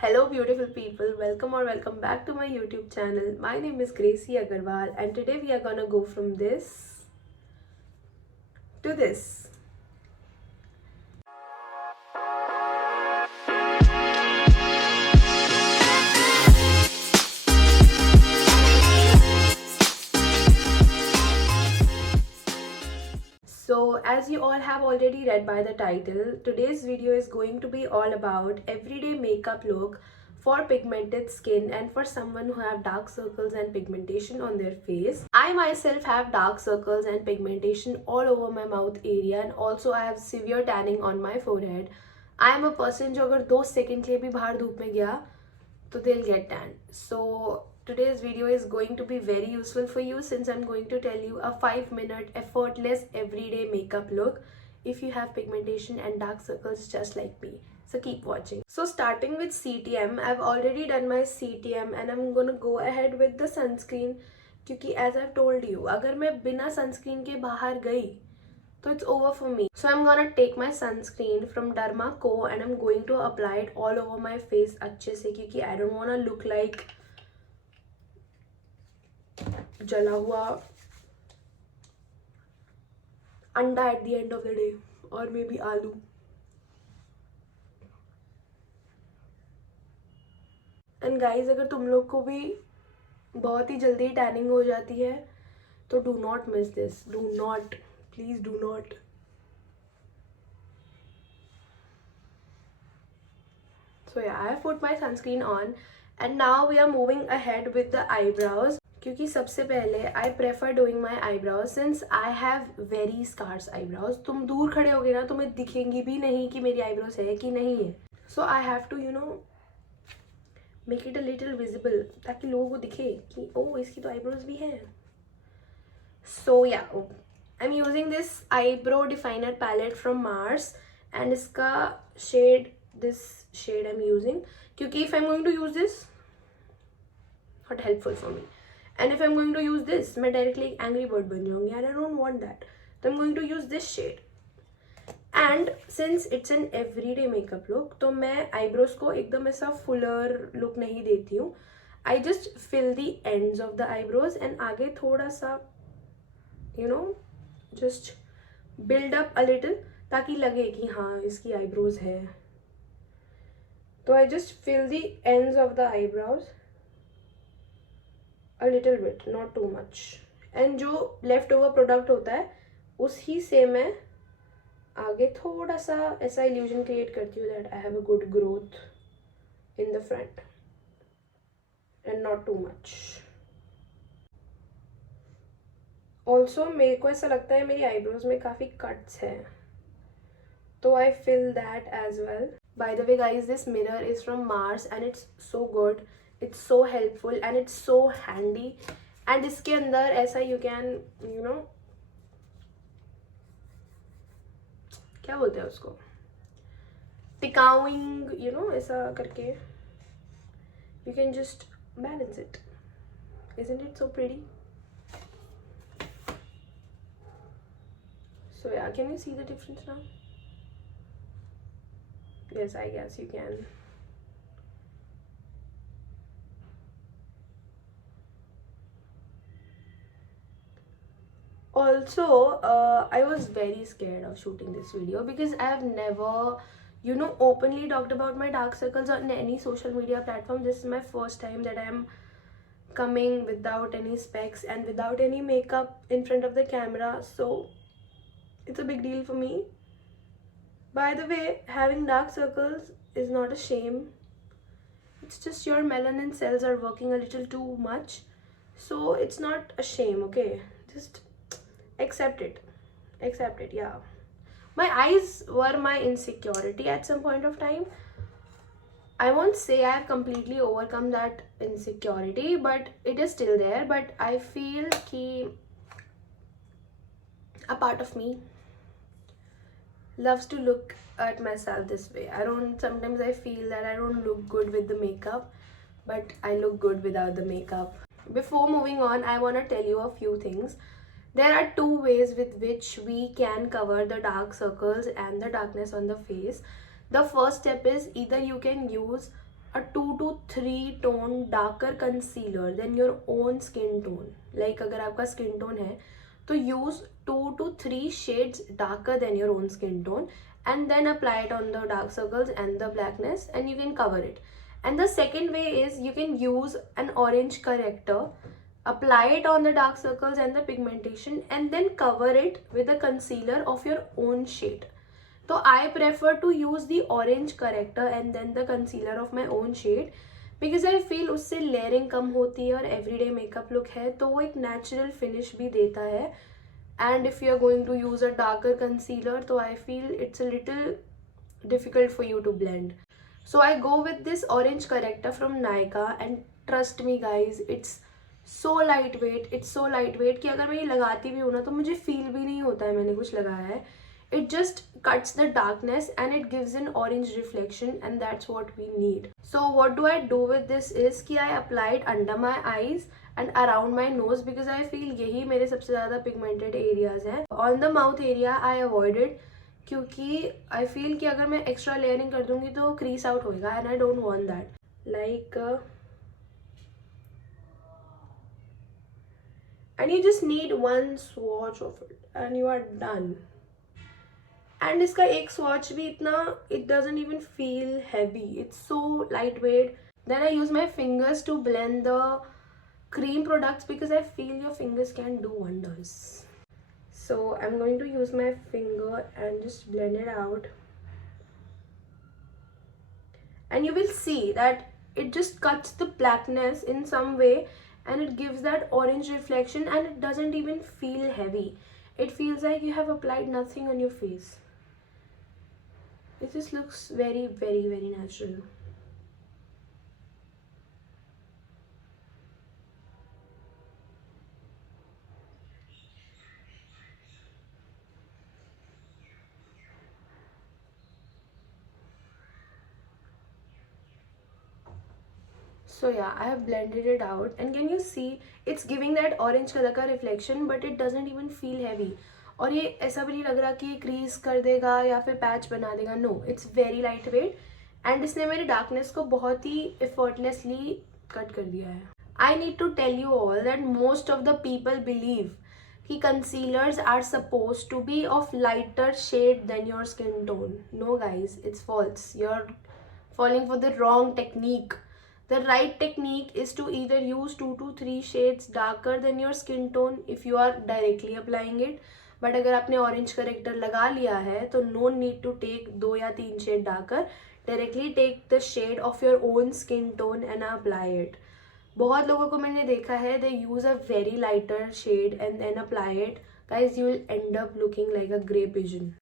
Hello beautiful people, welcome back to my YouTube channel. My name is Gracie Agarwal and today we are gonna go from this to this. So as you all have already read by the title, today's video is going to be all about everyday makeup look for pigmented skin and for someone who have dark circles and pigmentation on their face. I myself have dark circles and pigmentation all over my mouth area and also I have severe tanning on my forehead. I am a person जो अगर 2 second के लिए भी बाहर धूप में गया तो they'll get tan. So today's video is going to be very useful for you since I'm going to tell you a 5-minute effortless everyday makeup look if you have pigmentation and dark circles just like me. So keep watching. So starting with CTM, I've already done my CTM and I'm gonna go ahead with the sunscreen क्योंकि as I've told you अगर मैं बिना sunscreen के बाहर गई so it's over for me. So I'm gonna take my sunscreen from Derma Co and I'm going to apply it all over my face अच्छे से क्योंकि I don't wanna look like जला हुआ अंडा at the end of the day or maybe आलू. And guys अगर तुम लोग को भी बहुत ही जल्दी टैनिंग हो जाती है तो do not miss this. Do not. Please do not. So yeah, I have put my sunscreen on and now we are moving ahead with the eyebrows. क्योंकि सबसे पहले I prefer doing my eyebrows since I have very scarce eyebrows. तुम दूर खड़े होगे ना तुम्हें दिखेंगी भी नहीं कि मेरी eyebrows है कि नहीं है. So I have to make it a little visible ताकि लोगों को दिखे कि oh इसकी तो eyebrows भी है. So yeah, I'm using this eyebrow definer palette from Mars and इसका this shade I'm using क्योंकि if I'm going to use this not helpful for me and if I'm going to use this मैं directly angry bird बन जाऊंगी and I don't want that. So I'm going to use this shade and since it's an everyday makeup look तो मैं eyebrows को एकदम ऐसा fuller look नहीं देती हूँ. I just fill the ends of the eyebrows and आगे थोड़ा सा just build up a little ताकि लगे कि हाँ इसकी eyebrows है. तो I just fill the ends of the eyebrows a little bit, not too much. And जो left over product होता है उसी से मैं आगे थोड़ा सा ऐसा illusion create करती हूँ that I have a good growth in the front and not too much. Also मेरे को ऐसा लगता है मेरी eyebrows में काफ़ी cuts हैं तो I fill that as well. By the way guys, this mirror is from Mars and it's so good, it's so helpful and it's so handy. And इसके अंदर ऐसा you can क्या बोलते हैं उसको टिकाउइंग ऐसा करके you can just balance it. Isn't it so pretty? So yeah, can you see the difference now? Yes, I guess you can. Also, I was very scared of shooting this video because I have never, openly talked about my dark circles on any social media platform. This is my first time that I am coming without any specs and without any makeup in front of the camera. So, it's a big deal for me. By the way, having dark circles is not a shame. It's just your melanin cells are working a little too much. So it's not a shame, okay? Just accept it. Accept it, yeah. My eyes were my insecurity at some point of time. I won't say I have completely overcome that insecurity, but it is still there. But I feel that a part of me loves to look at myself this way. Sometimes I feel that I don't look good with the makeup, but I look good without the makeup. Before moving on, I want to tell you a few things. There are 2 ways with which we can cover the dark circles and the darkness on the face. The first step is either you can use a 2 to 3 tone darker concealer than your own skin tone. Like अगर आपका skin tone है तो use 2 to 3 shades darker than your own skin tone and then apply it on the dark circles and the blackness and you can cover it. And the second way is you can use an orange corrector, apply it on the dark circles and the pigmentation and then cover it with a concealer of your own shade. So I prefer to use the orange corrector and then the concealer of my own shade because I feel उससे layering कम होती है और everyday makeup look है तो वो एक natural finish भी देता है. And if you are going to use a darker concealer तो I feel it's a little difficult for you to blend. So I go with this orange corrector from Nykaa and trust me guys, it's so lightweight कि अगर मैं ये लगाती भी हूँ ना तो मुझे feel भी नहीं होता है मैंने कुछ लगाया है. It just cuts the darkness and it gives an orange reflection and that's what we need. So what do I do with this is कि I apply it under my eyes and around my nose because I feel यही मेरे सबसे ज़्यादा pigmented areas हैं. On the mouth area I avoid it क्योंकि I feel कि अगर मैं extra layering कर दूँगी तो crease out होएगा and I don't want that. Like and you just need one swatch of it and you are done. And इसका एक swatch भी इतना it doesn't even feel heavy, it's so lightweight. Then I use my fingers to blend the cream products because I feel your fingers can do wonders. So I'm going to use my finger and just blend it out and you will see that it just cuts the blackness in some way and it gives that orange reflection and it doesn't even feel heavy. It feels like you have applied nothing on your face. It just looks very natural. So yeah, I have blended it out and can you see it's giving that orange color का reflection but it doesn't even feel heavy. और ये ऐसा भी नहीं लग रहा कि crease कर देगा या फिर patch बना देगा. No, it's very lightweight and इसने मेरी darkness को बहुत ही effortlessly cut कर दिया है. I need to tell you all that most of the people believe कि concealers are supposed to be of lighter shade than your skin tone. No guys, it's false. You're falling for the wrong technique. The right technique is to either use 2 to 3 shades darker than your skin tone if you are directly applying it. But अगर आपने orange corrector लगा लिया है तो no need to take 2 या 3 shade darker. Directly take the shade of your own skin tone and apply it. बहुत लोगों को मैंने देखा है they use a very lighter shade and then apply it. Guys, you will end up looking like a grey pigeon.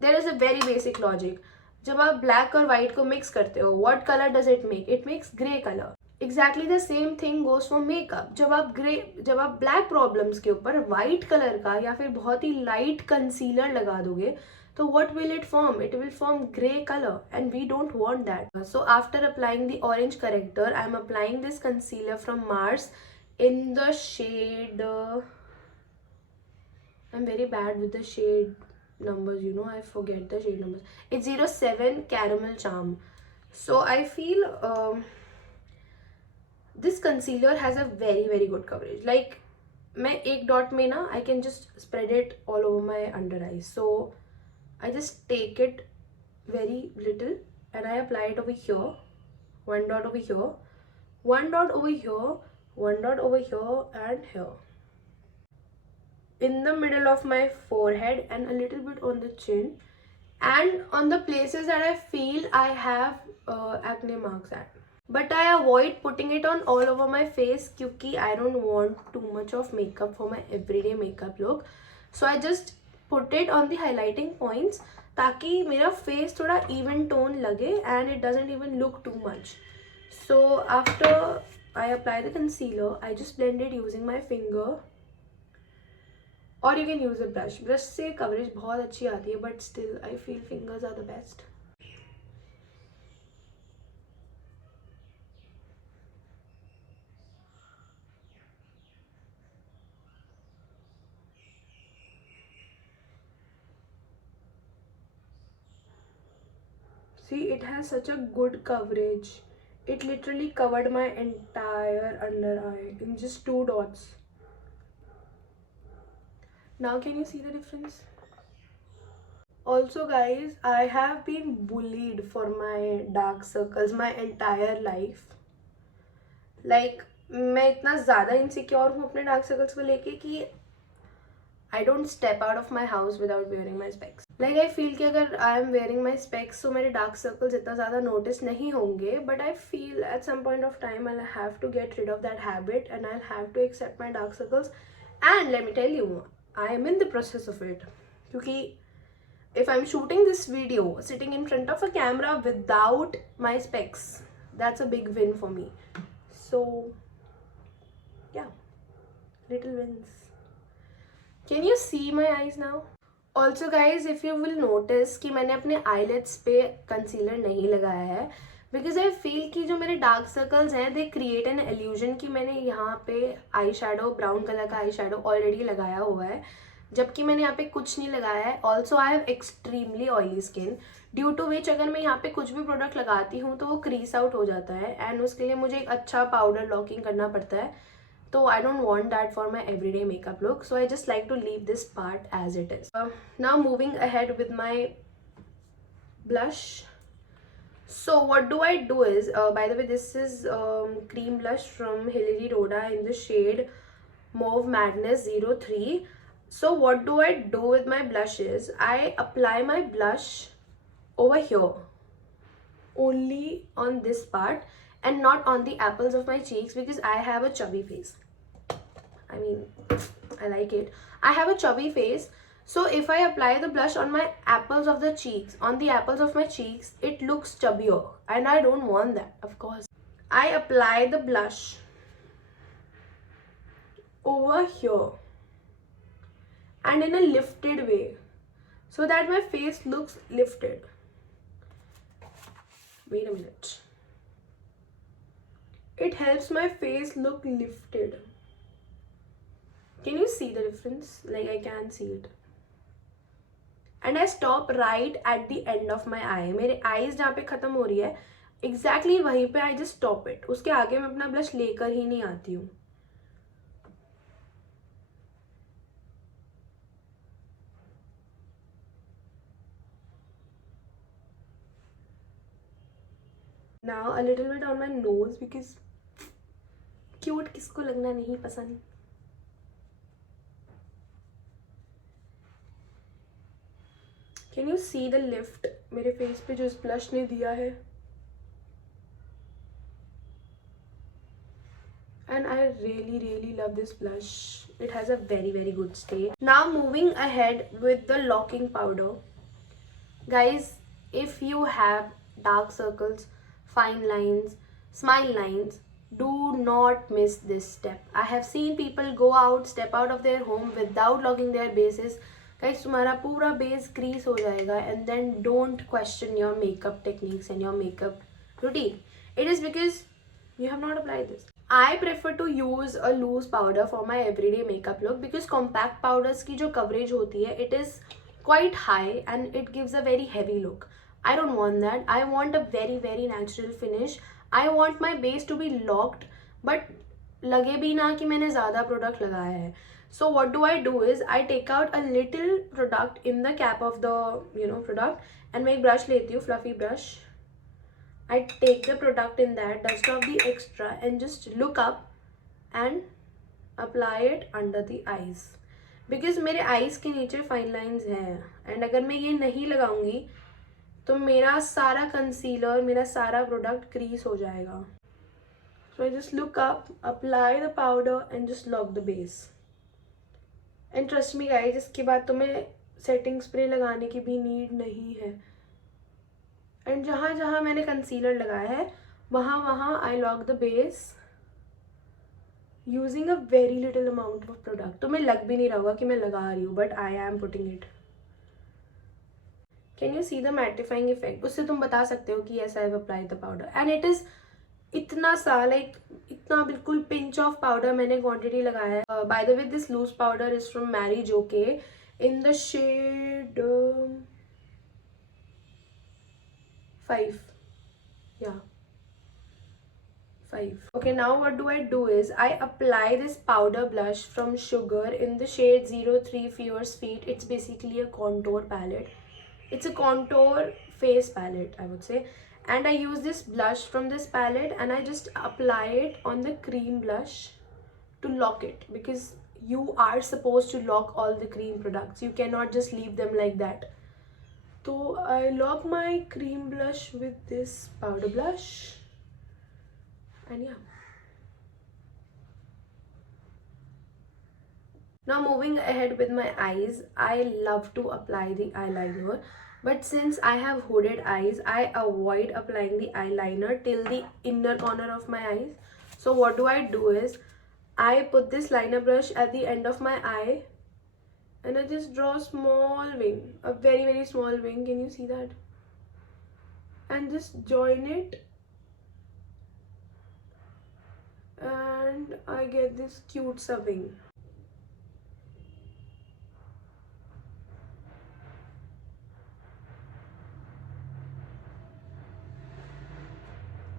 There is a very basic logic. जब आप black और white को mix करते हो what color does it make? It makes grey color. Exactly the same thing goes for makeup. जब आप black problems के ऊपर white color का या फिर बहुत ही light concealer लगा दोगे so what will it form? It will form grey color and we don't want that. So after applying the orange corrector, I am applying this concealer from Mars in the shade I'm very bad with the shade numbers, you know, I forget the shade numbers. It's 07 Caramel Charm. So I feel this concealer has a very good coverage. Like मैं एक dot में ना I can just spread it all over my under eyes. So I just take it very little and I apply it over here, one dot over here, one dot over here, one dot over here and here. In the middle of my forehead and a little bit on the chin and on the places that I feel I have acne marks at. But I avoid putting it on all over my face because I don't want too much of makeup for my everyday makeup look. So I just put it on the highlighting points ताकि मेरा face थोड़ा even tone लगे and it doesn't even look too much. So after I apply the concealer, I just blend it using my finger. Or you can use a brush. Brush से coverage बहुत अच्छी आती है but still I feel fingers are the best. See, it has such a good coverage. It literally covered my entire under eye in just 2 dots. Now can you see the difference? Also guys, I have been bullied for my dark circles my entire life. Like मैं इतना ज़्यादा insecure हूँ अपने dark circles को लेके कि I don't step out of my house without wearing my specs. Like I feel कि अगर I am wearing my specs तो मेरे dark circles इतना ज़्यादा notice नहीं होंगे, but I feel at some point of time I'll have to get rid of that habit and I'll have to accept my dark circles. And let me tell you, I am in the process of it. क्योंकि if I'm shooting this video sitting in front of a camera without my specs, that's a big win for me. So yeah, little wins. Can you see my eyes now? Also guys, if you will notice कि मैंने अपने eyelids पे concealer नहीं लगाया है because I feel कि जो मेरे dark circles हैं they create an illusion कि मैंने यहाँ पे आई shadow brown color का आई shadow already लगाया हुआ है, जबकि मैंने यहाँ पे कुछ नहीं लगाया है. Also I have extremely oily skin due to which अगर मैं यहाँ पे कुछ भी product लगाती हूँ तो वो crease out हो जाता है and उसके लिए मुझे एक अच्छा powder locking करना पड़ता है. So I don't want that for my everyday makeup look, so I just like to leave this part as it is. Now moving ahead with my blush. So what do I do is, by the way, this is cream blush from Hilary Rhoda in the shade Mauve Madness 03. So what do I do with my blush is, I apply my blush over here, only on this part and not on the apples of my cheeks because I have a chubby face. I mean, I like it. I have a chubby face, so if I apply the blush on my apples of the cheeks, on the apples of my cheeks, it looks chubbier and I don't want that, of course. I apply the blush over here and in a lifted way so that my face looks lifted. Wait a minute. It helps my face look lifted. Can you see the difference? Like I can see it. And I stop right at the end of my eye. मेरे eyes जहाँ पे ख़त्म हो रही है exactly वहीं पे I just stop it. उसके आगे मैं अपना blush लेकर ही नहीं आती हूँ. Now a little bit on my nose because cute किसको लगना नहीं पसंद. Can you see the lift मेरे face पे जो इस blush ने दिया है? And I really love this blush. It has a very good stay. Now moving ahead with the locking powder. Guys, if you have dark circles, fine lines, smile lines, do not miss this step. I have seen people step out of their home without locking their bases. Guys, तुम्हारा पूरा base crease हो जाएगा and then don't question your makeup techniques and your makeup routine. It is because you have not applied this. I prefer to use a loose powder for my everyday makeup look because compact powders की जो coverage होती है, it is quite high and it gives a very heavy look. I don't want that. I want a very natural finish. I want my base to be locked but लगे भी ना कि मैंने ज़्यादा product लगाया है. So what do I do is I take out a little product in the cap of the product and मैं एक brush लेती हूँ, fluffy brush. I take the product in that, dust off the extra and just look up and apply it under the eyes. Because मेरे eyes के नीचे fine lines हैं and अगर मैं ये नहीं लगाऊंगी तो मेरा सारा concealer, मेरा सारा product crease हो जाएगा. So I just look up, apply the powder and just lock the base. And trust me guys, इसके बाद तुम्हें setting spray लगाने की भी need नहीं है. And जहाँ जहाँ मैंने concealer लगाया है वहाँ I lock the base using a very little amount of product. तुम्हें लग भी नहीं रहा होगा कि मैं लगा रही हूँ, but I am putting it. Can you see the mattifying effect? उससे तुम बता सकते हो कि yes, I have applied the powder and it is इतना सा like इतना बिल्कुल pinch of powder मैंने quantity लगाया है. By the way, this loose powder is from Mary Jo K in the shade 5. Yeah. 5. Okay, now what do I do is I apply this powder blush from Sugar in the shade 03 Fierce Feet. It's basically a contour palette. It's a contour face palette, I would say. And I use this blush from this palette and I just apply it on the cream blush to lock it, because you are supposed to lock all the cream products. You cannot just leave them like that. So I lock my cream blush with this powder blush. And yeah. Now moving ahead with my eyes, I love to apply the eyeliner. But since I have hooded eyes, I avoid applying the eyeliner till the inner corner of my eyes. So what do I do is, I put this liner brush at the end of my eye and I just draw a small wing, a very very small wing. Can you see that? And just join it, and I get this cute wing.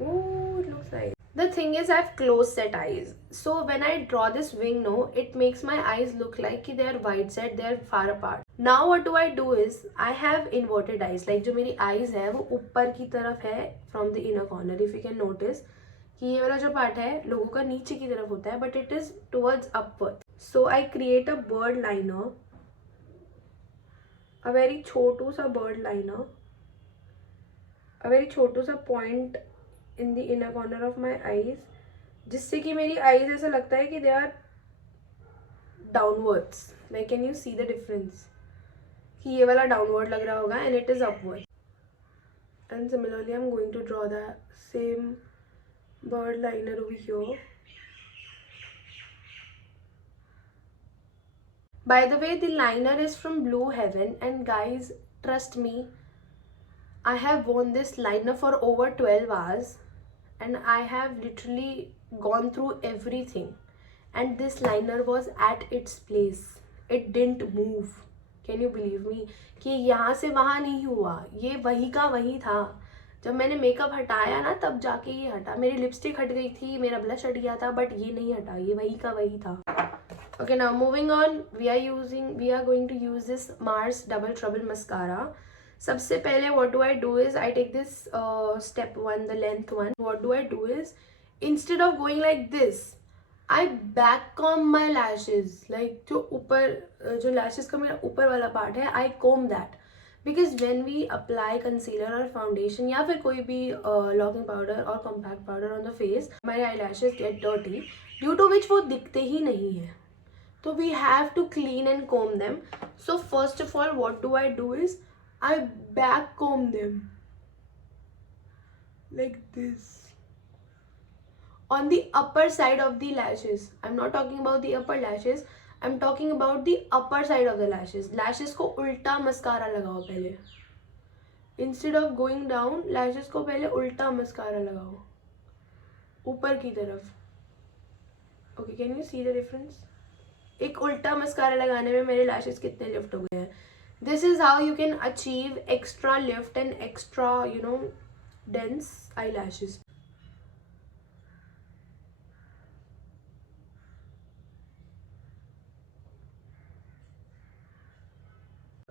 Oh, it looks nice. The thing is, I have close set eyes. So when I draw this wing, no, it makes my eyes look like they are wide set, they are far apart. Now what do I do is, I have inverted eyes. Like जो मेरी eyes है वो ऊपर की तरफ है from the inner corner. If you can notice कि ये वाला जो part है लोगों का नीचे की तरफ होता है, but it is towards upward. So I create a bird liner, a very छोटू सा bird liner, a very छोटू सा point in the inner corner of my eyes, जिससे कि मेरी eyes ऐसा लगता है कि they are downwards. Like, can you see the difference? कि ये वाला downward लग रहा होगा and it is upward. And similarly, I'm going to draw the same bird liner over here. By the way, the liner is from Blue Heaven, and guys, trust me, I have worn this liner for over 12 hours and I have literally gone through everything, and this liner was at its place. It didn't move. Can you believe me? कि यहाँ से वहाँ नहीं हुआ, ये वही का वही था. जब मैंने मेकअप हटाया ना तब जाके ये हटा. मेरी लिपस्टिक हट गई थी, मेरा ब्लश हट गया था, बट ये नहीं हटा, ये वही का वही था. Okay, now moving on, we are going to use this Mars Double Trouble mascara. सबसे पहले what do I do is, I take this step 1, the length one. What do I do is, instead of going like this, I back comb my lashes. Like जो ऊपर जो lashes का मेरा ऊपर वाला part है, I comb that. Because when we apply concealer or foundation या फिर कोई भी locking powder or compact powder on the face, हमारे eyelashes get dirty, due to which वो दिखते ही नहीं है. So we have to clean and comb them. So first of all, what do I do is, I back comb them like this on the upper side of the lashes. I'm not talking about the upper lashes, I'm talking about the upper side of the lashes. Lashes को उल्टा mascara लगाओ पहले. Instead of going down, lashes को पहले उल्टा mascara लगाओ ऊपर की तरफ. Okay, can you see the difference? एक उल्टा मस्कारा लगाने में मेरे लैशेस कितने लिफ्ट हो गए हैं. This is how you can achieve extra lift and extra dense eye lashes.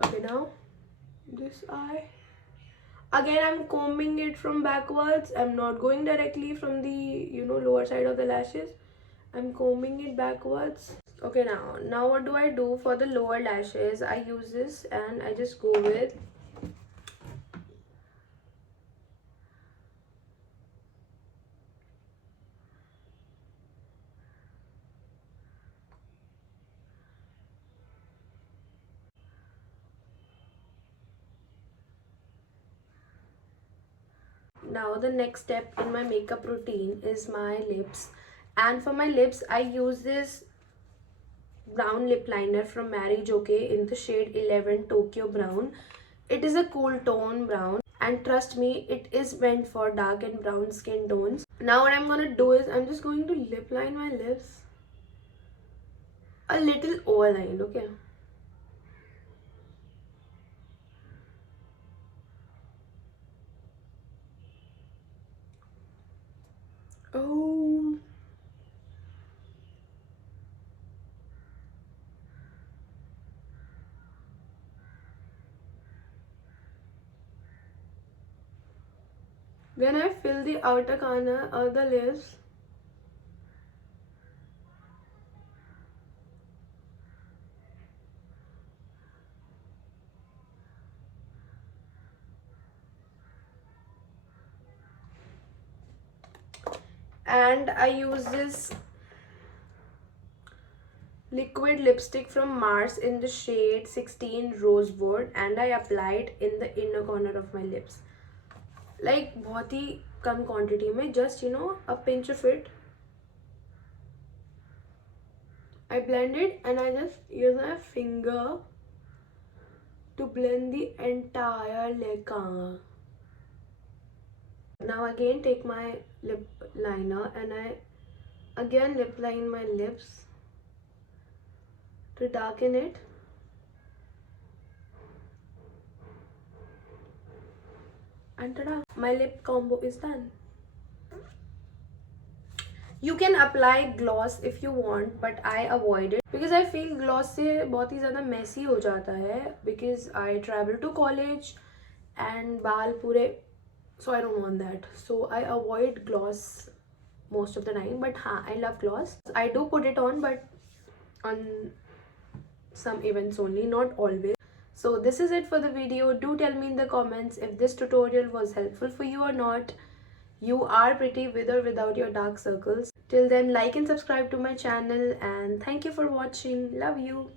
Okay, now this eye. Again, I'm combing it from backwards. I'm not going directly from the lower side of the lashes. I'm combing it backwards. Okay, now what do I do for the lower lashes? I use this and I just go with now the next step in my makeup routine is my lips. And for my lips, I use this brown lip liner from Mary Joke in the shade 11 Tokyo Brown. It is a cool tone brown, and trust me, it is meant for dark and brown skin tones. Now what I'm gonna do is, I'm just going to lip line my lips a little overlined. Okay, Oh. When I fill the outer corner of the lips, and I use this liquid lipstick from Mars in the shade 16 Rosewood, and I apply it in the inner corner of my lips. Like बहुत ही कम quantity में, just a pinch of it. I blend it and I just use my finger to blend the entire lip. Now again take my lip liner and I again lip line my lips to darken it. And tada, my lip combo is done. You can apply gloss if you want, but I avoid it because I feel gloss से बहुत ही ज़्यादा messy हो जाता है, because I travel to college and बाल पूरे, so I don't want that. So I avoid gloss most of the time, but हाँ, I love gloss. I do put it on, but on some events only, not always. So this is it for the video. Do tell me in the comments if this tutorial was helpful for you or not. You are pretty with or without your dark circles. Till then, like and subscribe to my channel, and thank you for watching. Love you.